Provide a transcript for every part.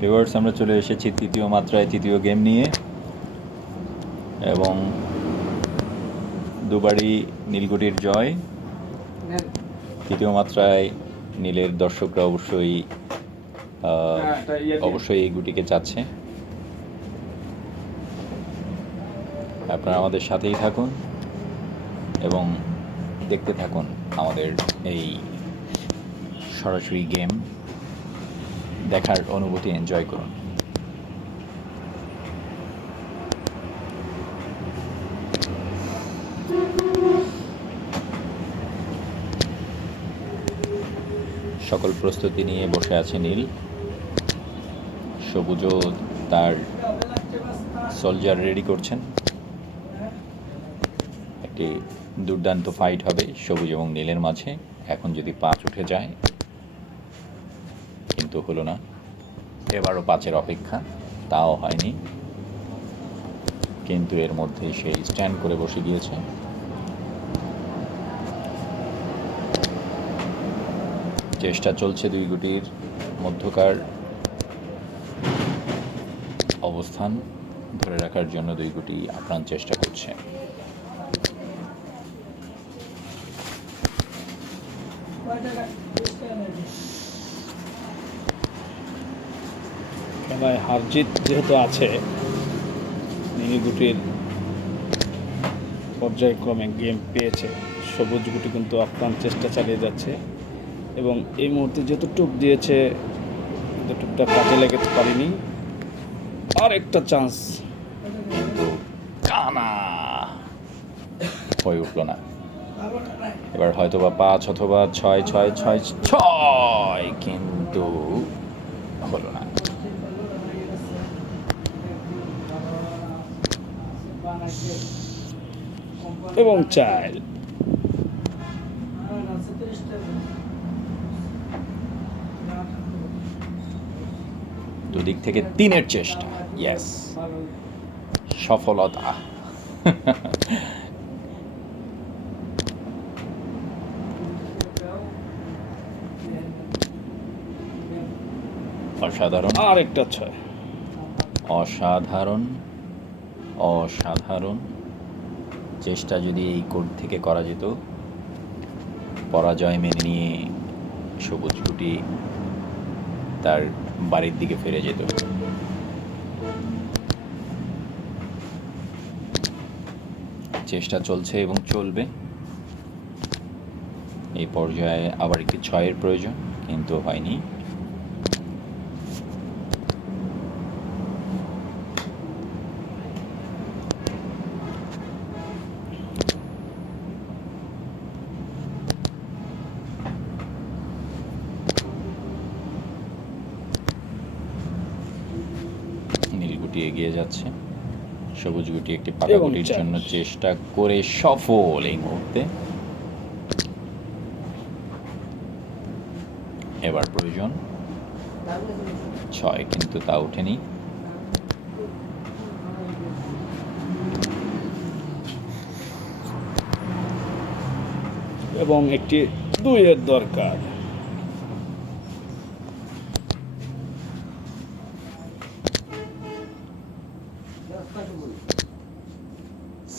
Viewers আমরা চলে এসেছি তৃতীয় মাত্রায়, তৃতীয় গেম নিয়ে। এবং দুবারই নীলগুটির জয়। তৃতীয় মাত্রায় নীলের দর্শকরা অবশ্যই অবশ্যই এই গুটিকে চাচ্ছে। আপনারা আমাদের সাথেই থাকুন এবং দেখতে থাকুন আমাদের এই সরাসরি গেম দেখার অনুভূতি এনজয় করুন। সকল প্রস্তুতি নিয়ে বসে আছে নীল। সবুজও তার সোলজার রেডি করছেন। একটি দুর্দান্ত ফাইট হবে সবুজ এবং নীলের মাঝে। এখন যদি পাঁচ উঠে যায় কিন্তু হলো না। এবারও পাঁচের অপেক্ষা, তাও হয়নি। কিন্তু এর মধ্যে সে স্ট্যান্ড করে বসে গিয়েছে। চেষ্টা চলছে দুই গুটির মধ্যকার অবস্থান ধরে রাখার জন্য দুই গুটি আপ্রাণ চেষ্টা করছে। খেলায় হার জিত যেহেতু আছে নীল গুটির পর্যায়ক্রমে গেম পেয়েছে। সবুজ গুটি কিন্তু আপ্রাণ চেষ্টা চালিয়ে যাচ্ছে এবং এই মুহূর্তে যেহেতু টুপ দিয়েছে টুপটা কাজে লাগাতে পারিনি। আর একটা চান্স কানা। হয়ে উঠল না। এবার হয়তো বা পাঁচ অথবা ছয় ছয় ছয় ছয় কিন্তু হলো না। এবং চার দুদিক থেকে তিনের চেষ্টা ইয়েস সফলতা। অসাধারণ। আরেকটা ছয়। অসাধারণ। অসাধারণ চেষ্টা যদি এই কোর্ট থেকে করা যেত, পরাজয় মেনে নিয়ে সবুজ গুটি তার বাড়ির দিকে ফিরে যেত। চেষ্টা চলছে এবং চলবে। এই পর্যায়ে আবার একটি ছয়ের প্রয়োজন, কিন্তু হয়নি। নীলগুটি এগিয়ে যাচ্ছে। সবুজ গুটি একটি পাকা গুটির জন্য চেষ্টা করে সফল এই মুহূর্তে। এবার প্রয়োজন ছয় কিন্তু তা ওঠেনি। এবং একটি দুইয়ের দরকার।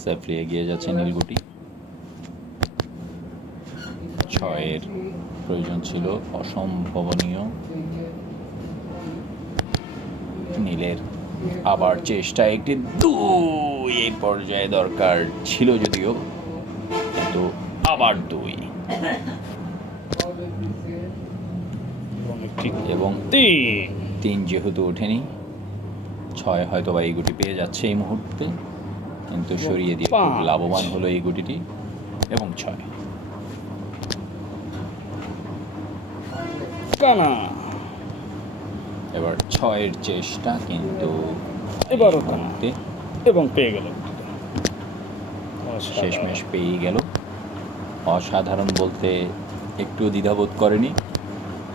সেফলি এগিয়ে যাচ্ছে নীলগুটি। ছয়ের প্রয়োজন ছিল অসম্ভবনীয়। নীলের আবার চেষ্টা একটি দুই এই পর্যায়ে দরকার ছিল যদিও, কিন্তু আবার দুই। এবং তিন। তিন যেহেতু ওঠেনি। ছয় হয়তো বা এই গুটি পেয়ে যাচ্ছে এই মুহূর্তে। কিন্তু সরিয়ে দিয়ে লাভবান হলো এই গুটিটি এবং ছয়। কানা এবার ছয়ের চেষ্টা কিন্তু এবারও এই কানা। মুহূর্তে। এবং পেয়ে গেল শেষমেশ পেয়েই গেল। অসাধারণ বলতে একটু দ্বিধাবোধ করেনি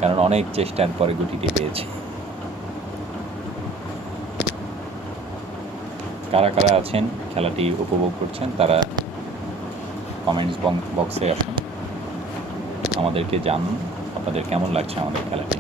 কারণ অনেক চেষ্টার পরে গুটিটি পেয়েছে। কারা কারা আছেন, খেলাটি উপভোগ করছেন, তারা কমেন্টস বক্সে আসুন। আমাদেরকে জানুন, আপনাদের কেমন লাগছে আমাদের খেলাটি?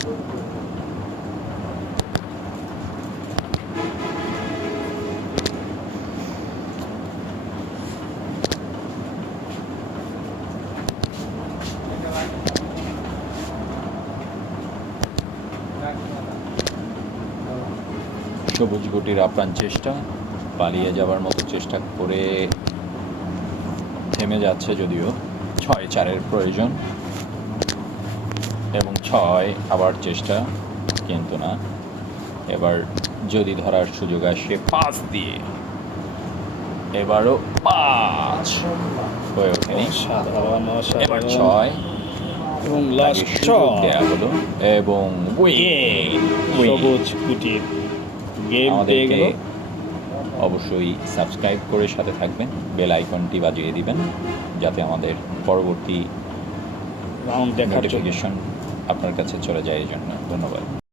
সবুজ গুটির আপ্রাণ চেষ্টা। পালিয়ে যাওয়ার মতো চেষ্টা করে থেমে যাচ্ছে যদিও। ছয় চারের প্রয়োজন। এবং ছয় আবার চেষ্টা কিন্তু না। এবার যদি ধরার সুযোগ আসে পাঁচ দিয়ে। এবারও পাঁচ হয়ে ওঠেনি। এবার ছয়। এবং লাস্ট সুযোগ দেওয়া হলো। এবং উইন সবুজ গুটির গেম আমাদেরকে গেল। অবশ্যই সাবস্ক্রাইব করে সাথে থাকবেন বেল আইকনটি বাজিয়ে দিবেন যাতে আমাদের পরবর্তী রাউন্ড দেখার জন্য। নোটিফিকেশন আপনার কাছে চলে যায় এই জন্য ধন্যবাদ।